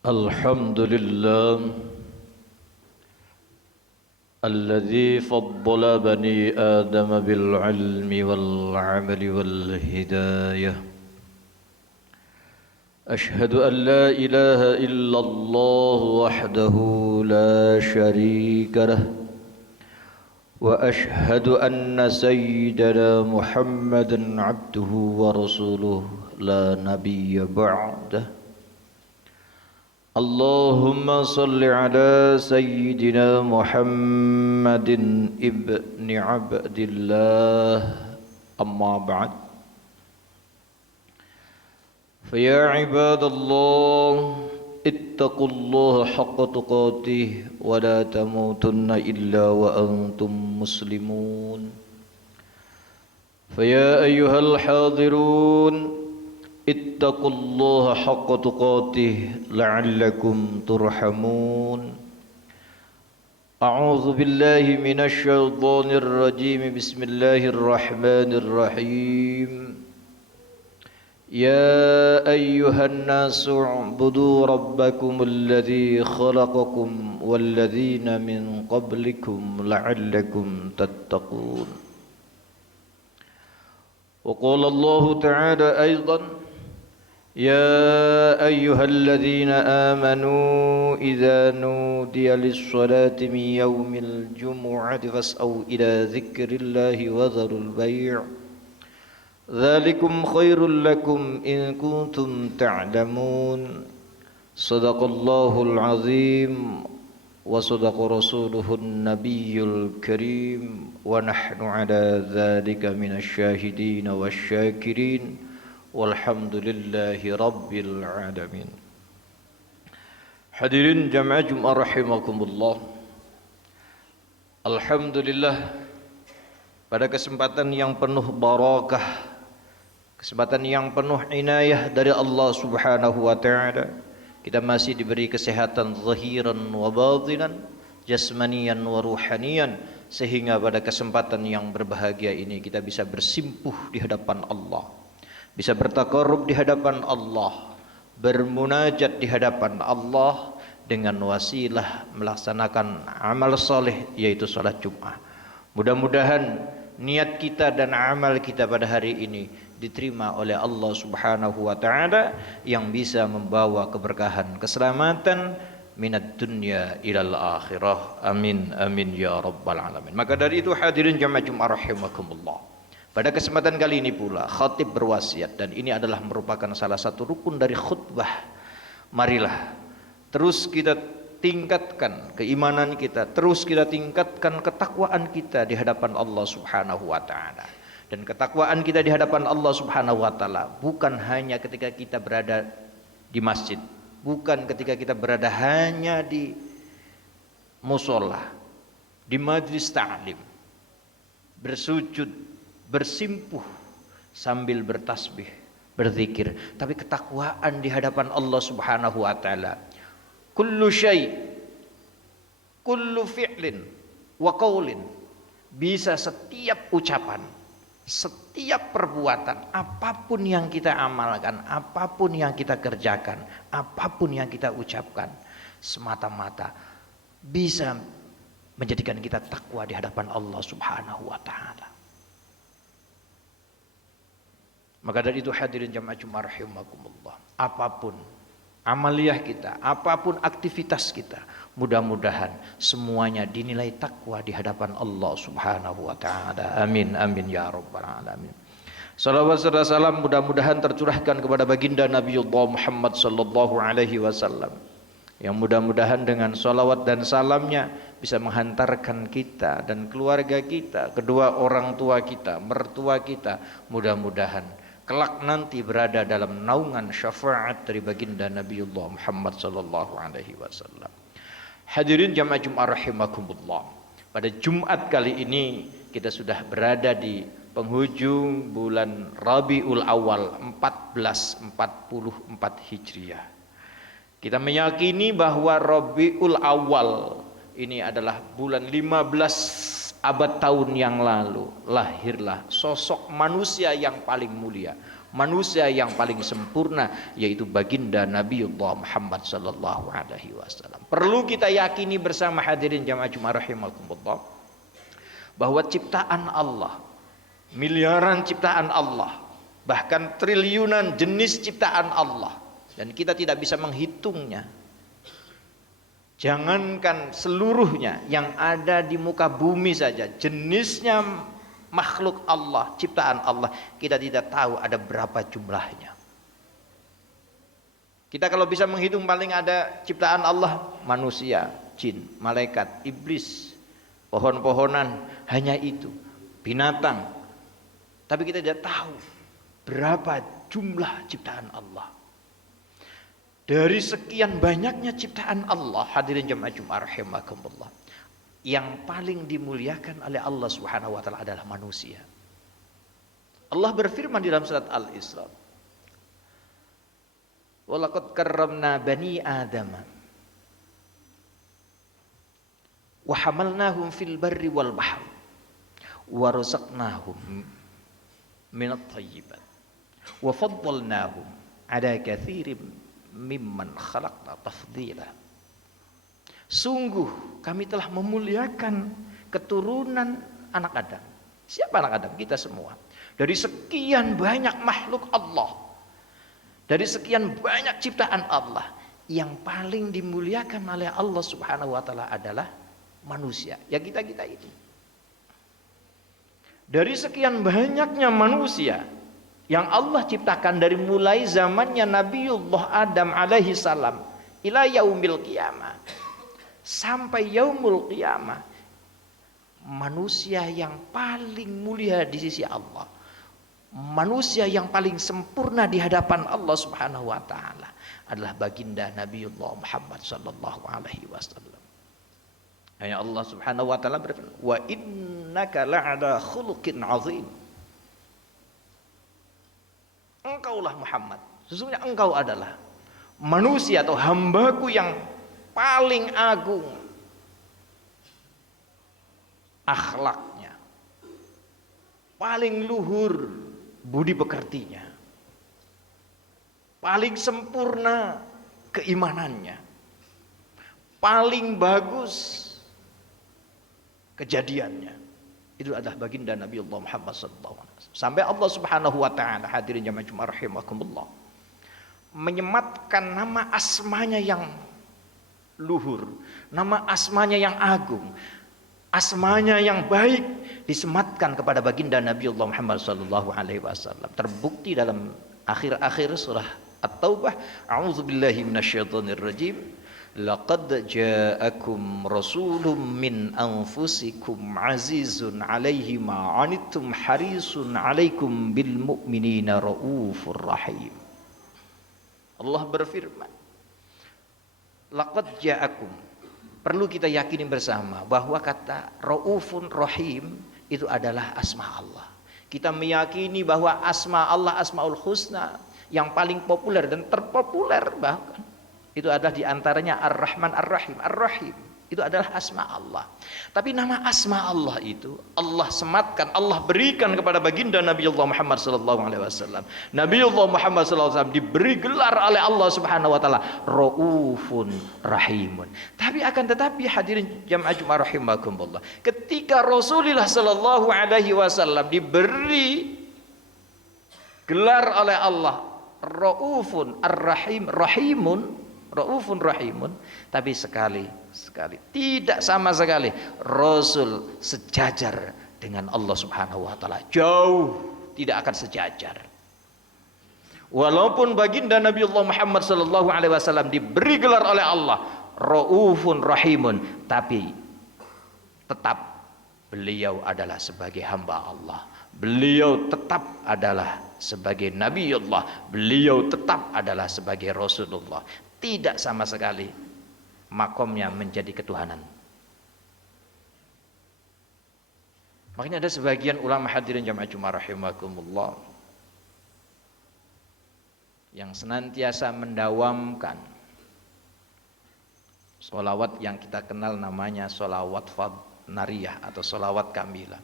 الحمد لله الذي فضل بني آدم بالعلم والعمل والهداية. أشهد أن لا إله إلا الله وحده لا شريك له، وأشهد أن سيدنا محمدا عبده ورسوله لا نبي بعده. اللهم صل على سيدنا محمد ابن عبد الله. أما بعد، فيا عباد الله اتقوا الله حق تقاته ولا تموتن إلا وأنتم مسلمون. فيا أيها الحاضرون اتقوا الله حق تقاته لعلكم ترحمون. أعوذ بالله من الشيطان الرجيم. بسم الله الرحمن الرحيم. يا أيها الناس اعبدوا ربكم الذي خلقكم والذين من قبلكم لعلكم تتقون. وقال الله تعالى أيضا: يا أيها الذين آمنوا إذا نودي للصلاة من يوم الجمعة فاسعوا إلى ذكر الله وذروا البيع ذلكم خير لكم إن كنتم تعلمون. صدق الله العظيم وصدق رسوله النبي الكريم ونحن على ذلك من الشاهدين والشاكرين walhamdulillahi rabbil alamin. Hadirin jamaah Jumat rahimakumullah. Alhamdulillah, pada kesempatan yang penuh barakah, kesempatan yang penuh inayah dari Allah Subhanahu wa taala, kita masih diberi kesehatan zahiran wa batinan, jasmanian wa ruhanian, sehingga pada kesempatan yang berbahagia ini kita bisa bersimpuh di hadapan Allah, bisa bertakarrub di hadapan Allah, bermunajat di hadapan Allah dengan wasilah melaksanakan amal saleh, yaitu salat Jumat. Mudah-mudahan niat kita dan amal kita pada hari ini diterima oleh Allah Subhanahu wa taala, yang bisa membawa keberkahan, keselamatan minad dunya ilal akhirah. Amin amin ya rabbal alamin. Maka dari itu hadirin jamaah Jumat rahimakumullah, pada kesempatan kali ini pula khatib berwasiat, dan ini adalah merupakan salah satu rukun dari khutbah. Marilah terus kita tingkatkan keimanan kita, terus kita tingkatkan ketakwaan kita di hadapan Allah Subhanahu wa taala. Dan ketakwaan kita di hadapan Allah Subhanahu wa taala bukan hanya ketika kita berada di masjid, bukan ketika kita berada hanya di musola, di majlis ta'lim, bersujud, bersimpuh sambil bertasbih, berzikir, tapi ketakwaan di hadapan Allah Subhanahu wa taala. Kullu syai', kullu fi'lin wa qaulin, bisa setiap ucapan, setiap perbuatan, apapun yang kita amalkan, apapun yang kita kerjakan, apapun yang kita ucapkan, semata-mata bisa menjadikan kita takwa di hadapan Allah Subhanahu wa taala. Maka dari itu hadirin jamaah Jumat rahimakumullah, apapun amaliyah kita, apapun aktivitas kita, mudah-mudahan semuanya dinilai takwa di hadapan Allah Subhanahu wa taala. Amin amin ya rabbal alamin. Salawat serta salam mudah-mudahan tercurahkan kepada baginda Nabiullah Muhammad sallallahu alaihi wasallam, yang mudah-mudahan dengan salawat dan salamnya bisa menghantarkan kita dan keluarga kita, kedua orang tua kita, mertua kita, mudah-mudahan kelak nanti berada dalam naungan syafaat dari baginda Nabiullah Muhammad sallallahu alaihi wasallam. Hadirin jamaah Jumat rahimakumullah, pada Jumat kali ini kita sudah berada di penghujung bulan Rabiul Awal 1444 Hijriah. Kita meyakini bahwa Rabiul Awal ini adalah bulan 15 abad tahun yang lalu lahirlah sosok manusia yang paling mulia, manusia yang paling sempurna, yaitu baginda Nabiullah Muhammad sallallahu alaihi wasallam. Perlu kita yakini bersama hadirin jamaah Jumat rahimakumullah, bahwa ciptaan Allah, miliaran ciptaan Allah, bahkan triliunan jenis ciptaan Allah, dan kita tidak bisa menghitungnya. Jangankan seluruhnya yang ada di muka bumi saja, jenisnya makhluk Allah, ciptaan Allah, kita tidak tahu ada berapa jumlahnya. Kita kalau bisa menghitung, paling ada ciptaan Allah manusia, jin, malaikat, iblis, pohon-pohonan, hanya itu, binatang. Tapi kita tidak tahu berapa jumlah ciptaan Allah. Dari sekian banyaknya ciptaan Allah, hadirin jamaah Jumat rahimakumullah, yang paling dimuliakan oleh Allah Subhanahu wa taala adalah manusia. Allah berfirman di dalam surat Al-Isra, "Wa laqad karramna bani Adam wa hamalnahum fil barri wal bahr wa razaqnahum minat thayyibat wa faddalnahum ala katsirin mimman khalaqna tafdila." Sungguh kami telah memuliakan keturunan anak Adam. Siapa anak Adam? Kita semua. Dari sekian banyak makhluk Allah, dari sekian banyak ciptaan Allah, yang paling dimuliakan oleh Allah Subhanahu wa taala adalah manusia. Ya kita-kita ini. Dari sekian banyaknya manusia yang Allah ciptakan dari mulai zamannya Nabiullah Adam alaihi salam ila yaumil qiyamah, sampai yaumul qiyamah, manusia yang paling mulia di sisi Allah, manusia yang paling sempurna di hadapan Allah Subhanahu wa taala adalah baginda Nabiullah Muhammad sallallahu alaihi wasallam. Hanya Allah Subhanahu wa taala berfirman, "Wa innaka la'ala khuluqin 'azim." Engkaulah Muhammad, sesungguhnya engkau adalah manusia atau hambaku yang paling agung akhlaknya, paling luhur budi pekertinya, paling sempurna keimanannya, paling bagus kejadiannya. Itu adalah baginda Nabiullah Muhammad sallallahu alaihi wasallam. Sampai Allah Subhanahu wa taala, hadirin jamaah Jumat rahimakumullah, menyematkan nama asmanya yang luhur, nama asmanya yang agung, asmanya yang baik, disematkan kepada baginda Nabiullah Muhammad sallallahu alaihi wasallam. Terbukti dalam akhir-akhir surah At-Taubah, a'udzubillahi minasyaitonir rajim, laqad ja'akum rasulun min anfusikum azizun 'alaihi ma 'anittum harisun 'alaikum bil mu'minina raufur rahim. Allah berfirman, laqad ja'akum, perlu kita yakini bersama bahwa kata raufun rahim itu adalah asma Allah. Kita meyakini bahwa asma Allah, asmaul husna, yang paling populer dan terpopuler bahkan, itu adalah diantaranya Ar-Rahman Ar-Rahim. Ar-Rahim itu adalah asma Allah. Tapi nama asma Allah itu Allah sematkan, Allah berikan kepada baginda Nabiullah Muhammad sallallahu alaihi wasallam. Nabiullah Muhammad sallallahu alaihi wasallam diberi gelar oleh Allah Subhanahu wa taala Raufun Rahimun. Tapi akan tetapi hadirin jamaah Jumat rahimakumullah, ketika Rasulullah sallallahu alaihi wasallam diberi gelar oleh Allah Raufun Ar-Rahim, Rahimun, Raufun Rahimun, tapi sekali tidak sama sekali Rasul sejajar dengan Allah Subhanahu wa taala. Jauh tidak akan sejajar. Walaupun baginda Nabiullah Muhammad sallallahu alaihi wasallam diberi gelar oleh Allah Raufun Rahimun, tapi tetap beliau adalah sebagai hamba Allah. Beliau tetap adalah sebagai Nabiullah, beliau tetap adalah sebagai Rasulullah. Tidak sama sekali makomnya menjadi ketuhanan. Makanya ada sebagian ulama hadirin jamaah Jumat rahimakumullah yang senantiasa mendawamkan sholawat yang kita kenal namanya sholawat nariyah atau sholawat kamilah.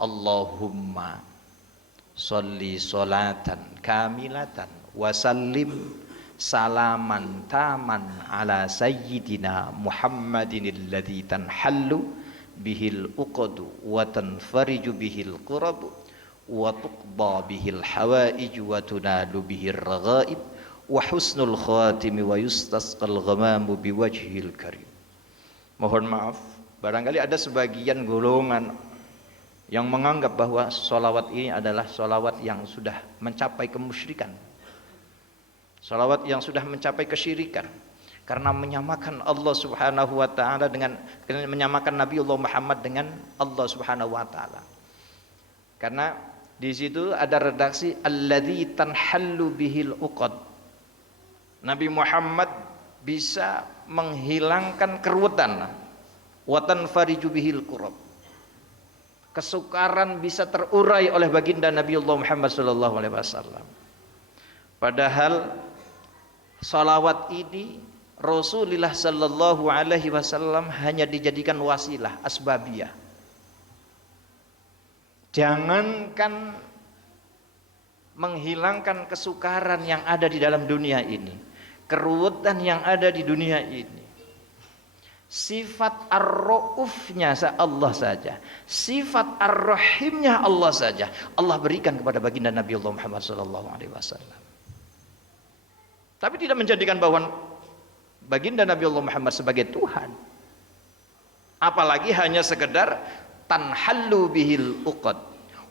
Allahumma Sholli sholatan kamilatan wa sallim salaman taman ala sayyidina Muhammadin alladzi tanhallu bihil uqadu wa tanfariju bihil qurabu wa tuqda bihil hawaij wa tunalu bihir raghaib wa husnul khatimi wa yustasqal ghamamu biwajhil karim. Mohon maaf, barangkali ada sebagian golongan yang menganggap bahwa sholawat ini adalah sholawat yang sudah mencapai kemusyrikan, sholawat yang sudah mencapai kesyirikan, karena menyamakan Allah subhanahu wa ta'ala dengan menyamakan Nabiullah Muhammad dengan Allah subhanahu wa ta'ala. Karena di situ ada redaksi alladzi tanhallu bihil uqad. Nabi Muhammad bisa menghilangkan keruwetan, wa tanfariju bihil qurab. Kesukaran bisa terurai oleh baginda Nabiullah Muhammad sallallahu alaihi wasallam. Padahal salawat ini Rasulullah sallallahu alaihi wasallam hanya dijadikan wasilah, asbabiyah. Jangankan menghilangkan kesukaran yang ada di dalam dunia ini, keruwetan yang ada di dunia ini, sifat ar-raufnya Allah saja, sifat ar-rahimnya Allah saja Allah berikan kepada baginda Nabiullah Muhammad sallallahu alaihi wasallam. Tapi tidak menjadikan bahwa baginda Nabiullah Muhammad sebagai Tuhan, apalagi hanya sekedar tanhallu bihil uqad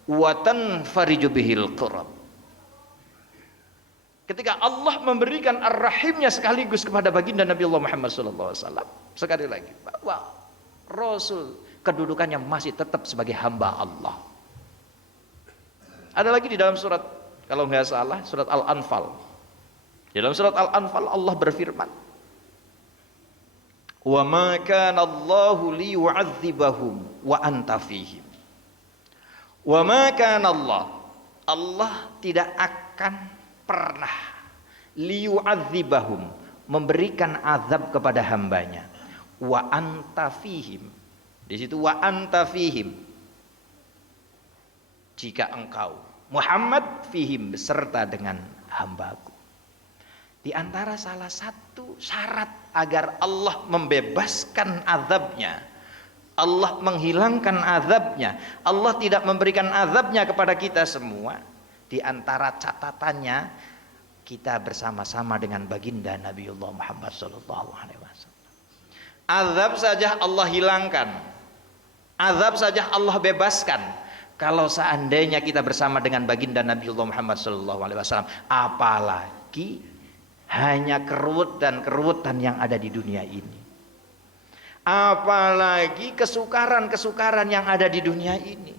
wa tanfariju bihil qurab. Ketika Allah memberikan ar-rahimnya sekaligus kepada baginda Nabiullah Muhammad SAW, sekali lagi bahwa Rasul kedudukannya masih tetap sebagai hamba Allah. Ada lagi di dalam surat, kalau nggak salah, surat Al-Anfal. Di dalam surat Al-Anfal Allah berfirman, "Wa ma kana Allahu liyu'adzibahum wa anta fihim." Wa ma kana Allah tidak akan pernah liyu'adzibahum, memberikan azab kepada hambanya, wa anta fihim. Di situ wa anta fihim, jika engkau Muhammad fihim, beserta dengan hambaku. Di antara salah satu syarat agar Allah membebaskan azabnya, Allah menghilangkan azabnya, Allah tidak memberikan azabnya kepada kita semua, di antara catatannya kita bersama-sama dengan baginda Nabiullah Muhammad sallallahu alaihi wasallam. Azab saja Allah hilangkan, azab saja Allah bebaskan. Kalau seandainya kita bersama dengan baginda Nabiullah Muhammad sallallahu alaihi wasallam, apalagi hanya keruwetan yang ada di dunia ini, apalagi kesukaran yang ada di dunia ini.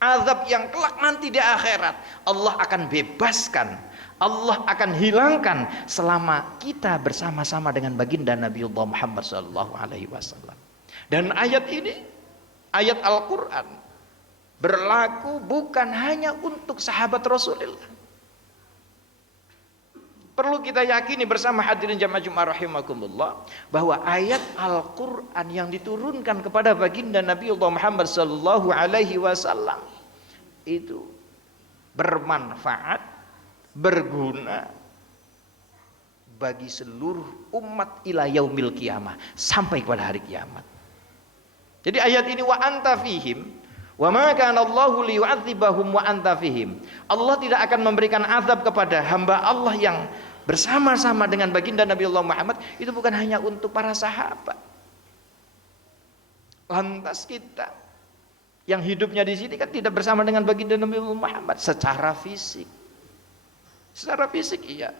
Azab yang kelak nanti di akhirat Allah akan bebaskan, Allah akan hilangkan selama kita bersama-sama dengan baginda Nabiullah Muhammad sallallahu alaihi wasallam. Dan ayat ini, ayat Al-Qur'an, berlaku bukan hanya untuk sahabat Rasulullah. Perlu kita yakini bersama hadirin jamaah Jumat rahimakumullah, bahwa ayat Al-Quran yang diturunkan kepada baginda Nabiullah Muhammad sallallahu alaihi wasallam itu bermanfaat, berguna bagi seluruh umat ila yaumil qiyamah, sampai kepada hari kiamat. Jadi ayat ini wa anta fihim, wa ma kana Allahu liyu'adzibahum wa anta fihim. Allah tidak akan memberikan azab kepada hamba Allah yang bersama-sama dengan baginda Nabiullah Muhammad, itu bukan hanya untuk para sahabat. Lantas kita yang hidupnya di sini kan tidak bersama dengan baginda Nabiullah Muhammad secara fisik. Secara fisik iya,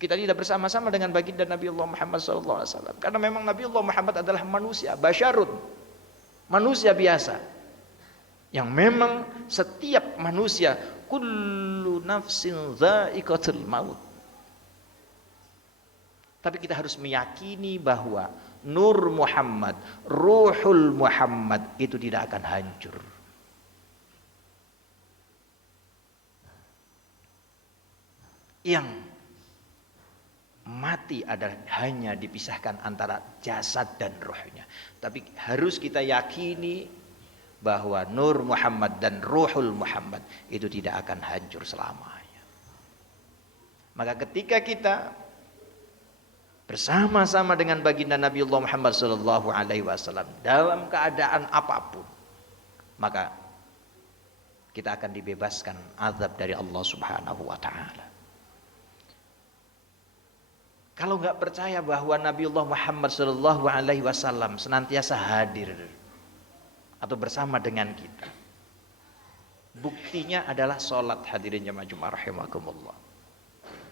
kita tidak bersama-sama dengan baginda Nabiullah Muhammad SAW, karena memang Nabiullah Muhammad adalah manusia, basyarun, manusia biasa, yang memang setiap manusia kullu nafsin dha'iqatul maut. Tapi kita harus meyakini bahwa Nur Muhammad, Ruhul Muhammad itu tidak akan hancur. Yang mati adalah hanya dipisahkan antara jasad dan rohnya. Tapi harus kita yakini bahwa Nur Muhammad dan Ruhul Muhammad itu tidak akan hancur selamanya. Maka ketika kita bersama-sama dengan baginda Nabiullah Muhammad sallallahu alaihi wasallam dalam keadaan apapun, maka kita akan dibebaskan azab dari Allah Subhanahu wa taala. Kalau nggak percaya bahwa Nabiullah Muhammad sallallahu alaihi wasallam senantiasa hadir atau bersama dengan kita, buktinya adalah salat. Hadirin jamaah Jumat rahimakumullah.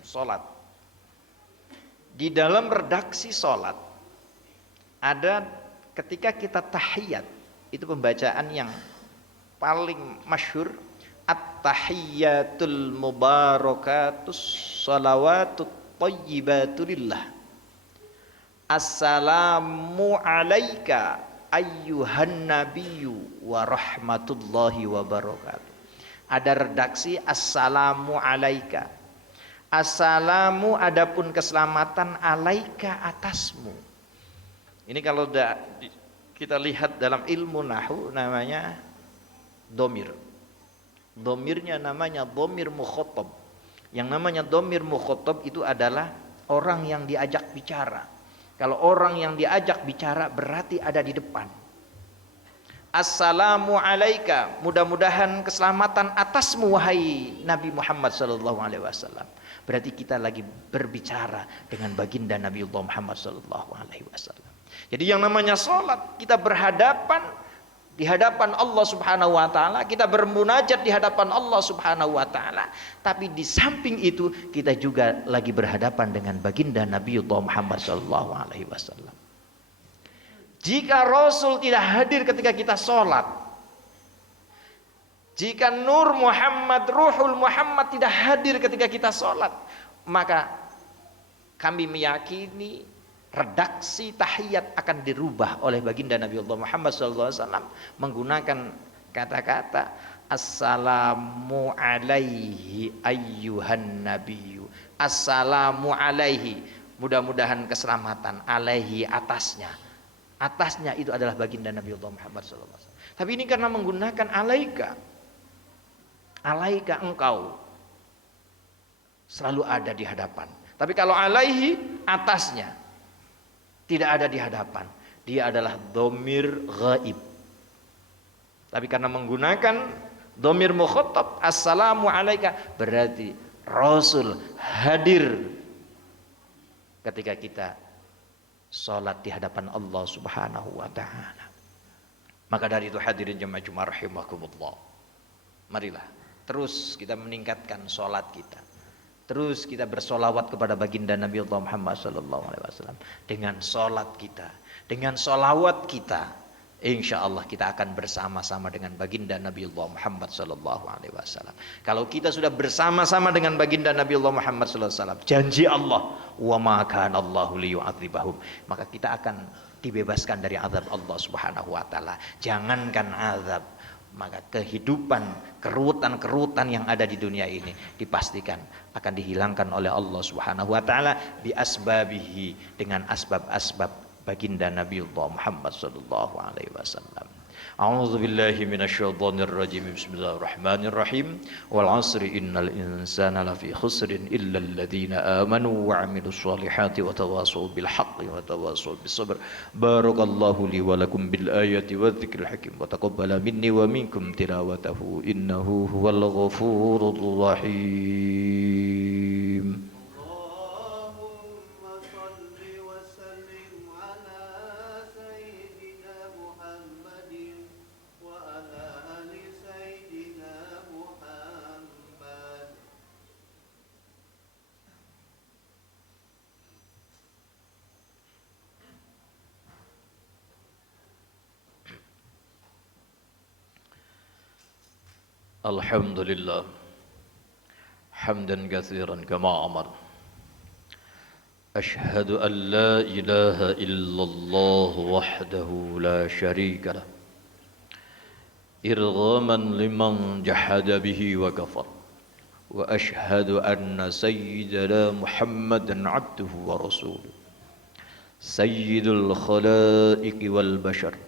Salat. Di dalam redaksi salat ada ketika kita tahiyat, itu pembacaan yang paling masyhur, at-tahiyyatul mubarakatus salawatut thayyibatulillah. Assalamu alayka ayyuhan nabiyyu wa rahmatullahi wa barakatuh. Ada redaksi assalamu alayka. Assalamu adapun keselamatan, alaika atasmu. Ini kalau kita lihat dalam ilmu nahwu namanya domir. Domirnya namanya domir mukhatab. Yang namanya domir mukhatab itu adalah orang yang diajak bicara. Kalau orang yang diajak bicara berarti ada di depan. Assalamu alaika, mudah-mudahan keselamatan atasmu wahai Nabi Muhammad sallallahu alaihi wasallam. Berarti kita lagi berbicara dengan baginda Nabiullah Muhammad sallallahu alaihi wasallam. Jadi yang namanya salat, kita berhadapan di hadapan Allah Subhanahu wa taala, kita bermunajat di hadapan Allah Subhanahu wa taala, tapi di samping itu kita juga lagi berhadapan dengan baginda Nabiullah Muhammad sallallahu alaihi wasallam. Jika Rasul tidak hadir ketika kita sholat, jika Nur Muhammad, Ruhul Muhammad tidak hadir ketika kita sholat, maka kami meyakini redaksi tahiyat akan dirubah oleh baginda Nabiullah Muhammad SAW menggunakan kata-kata assalamu alaihi ayyuhan nabiyyu. Assalamu alaihi, mudah-mudahan keselamatan, alaihi atasnya. Atasnya itu adalah baginda Nabiullah Muhammad SAW. Tapi ini karena menggunakan alaika. Alaika engkau selalu ada di hadapan. Tapi kalau alaihi atasnya tidak ada di hadapan. Dia adalah dhamir ghaib. Tapi karena menggunakan dhamir mukhatab assalamu alaika, berarti Rasul hadir ketika kita salat di hadapan Allah Subhanahu wa taala. Maka dari itu hadirin jemaah Jumat rahimakumullah, marilah terus kita meningkatkan salat kita. Terus kita bersolawat kepada baginda Nabi Allah Muhammad sallallahu alaihi wasallam. Dengan salat kita, dengan solawat kita, insya Allah kita akan bersama-sama dengan baginda Nabi Allah Muhammad sallallahu alaihi wasallam. Kalau kita sudah bersama-sama dengan baginda Nabi Allah Muhammad sallallahu alaihi wasallam, janji Allah, wa ma kana Allahu liyu'adzibahum, maka kita akan dibebaskan dari azab Allah Subhanahu wa taala. Jangankan azab, maka kehidupan, kerutan-kerutan yang ada di dunia ini dipastikan akan dihilangkan oleh Allah Subhanahu wa taala bi asbabihi, dengan asbab-asbab baginda Nabiullah Muhammad sallallahu alaihi wasallam. A'udzu billahi minasyaitonir rajim. Bismillahirrahmanirrahim. Wal 'asri innal insana lafi khusrin illa alladziina aamanu wa 'amilus shalihati wa tawassaw bil haqqi wa tawassaw bis sabr. Barakallahu li wa lakum bil ayati wadh-dhikril hakim wa taqabbala minni wa minkum tilawatahu innahu huwal ghafurur rahim. Alhamdulillah hamdan katsiran kama amar. Ashhadu an la ilaha illallah wahdahu la syarika lah, irghaman liman jahada bihi wa kafar. Wa ashhadu anna sayyidana Muhammadan abduhu wa rasuluh, sayyidul khalaiqi wal bashar.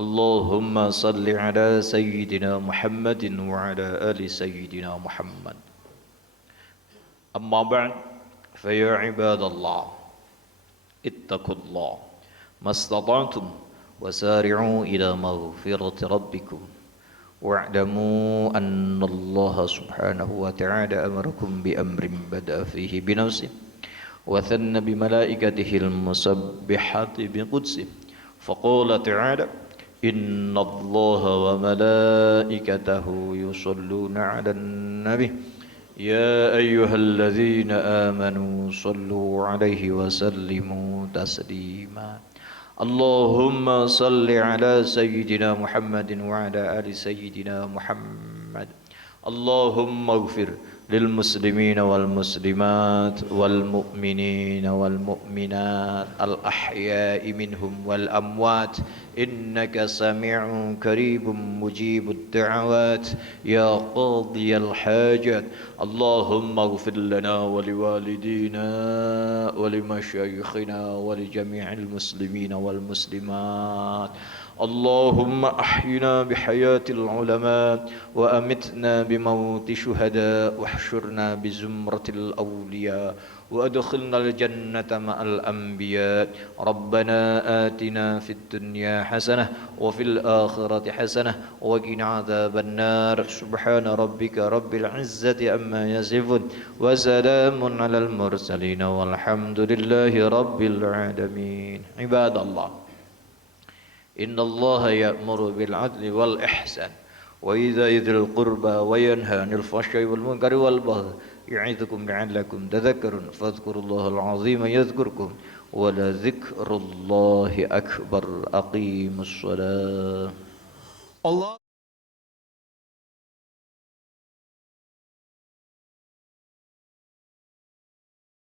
اللهم صل على سيدنا محمد وعلى آل سيدنا محمد. أما بعد فيا عباد الله اتقوا الله ما استطعتم وسارعوا إلى مغفرة ربكم واعلموا أن الله سبحانه وتعالى أمركم بأمر بدأ فيه بنفسه وثن بملائكته المسبحة بقدسه فقال تعالى إن الله وملائكته يصلون على النبي يا أيها الذين آمنوا صلوا عليه وسلموا تسليما. اللهم صل على سيدنا محمد وعلى آل سيدنا محمد. اللهم اغفر للمسلمين والمسلمات والمؤمنين والمؤمنات الأحياء منهم والأموات إنك سميع قريب مجيب الدعوات يا قاضي الحاجات. اللهم اغفر لنا ولوالدينا ولمشايخنا ولجميع المسلمين والمسلمات. اللهم أحينا بحياة العلماء وأمتنا بموت شهداء واحشرنا بزمرة الأولياء وأدخلنا الجنة مع الأنبياء. ربنا آتنا في الدنيا حسنة وفي الآخرة حسنة وقنا عذاب النار. سبحان ربك رب العزة عما يصفون وسلام على المرسلين والحمد لله رب العالمين. عباد الله إن الله يأمر بالعدل والإحسان وإيتاء ذي القربى وينهى عن الفحشاء والمنكر والبغي يعظكم لعلكم تذكرون فاذكروا الله العظيم يذكركم ولذكر الله أكبر. أقيموا الصلاة. Allah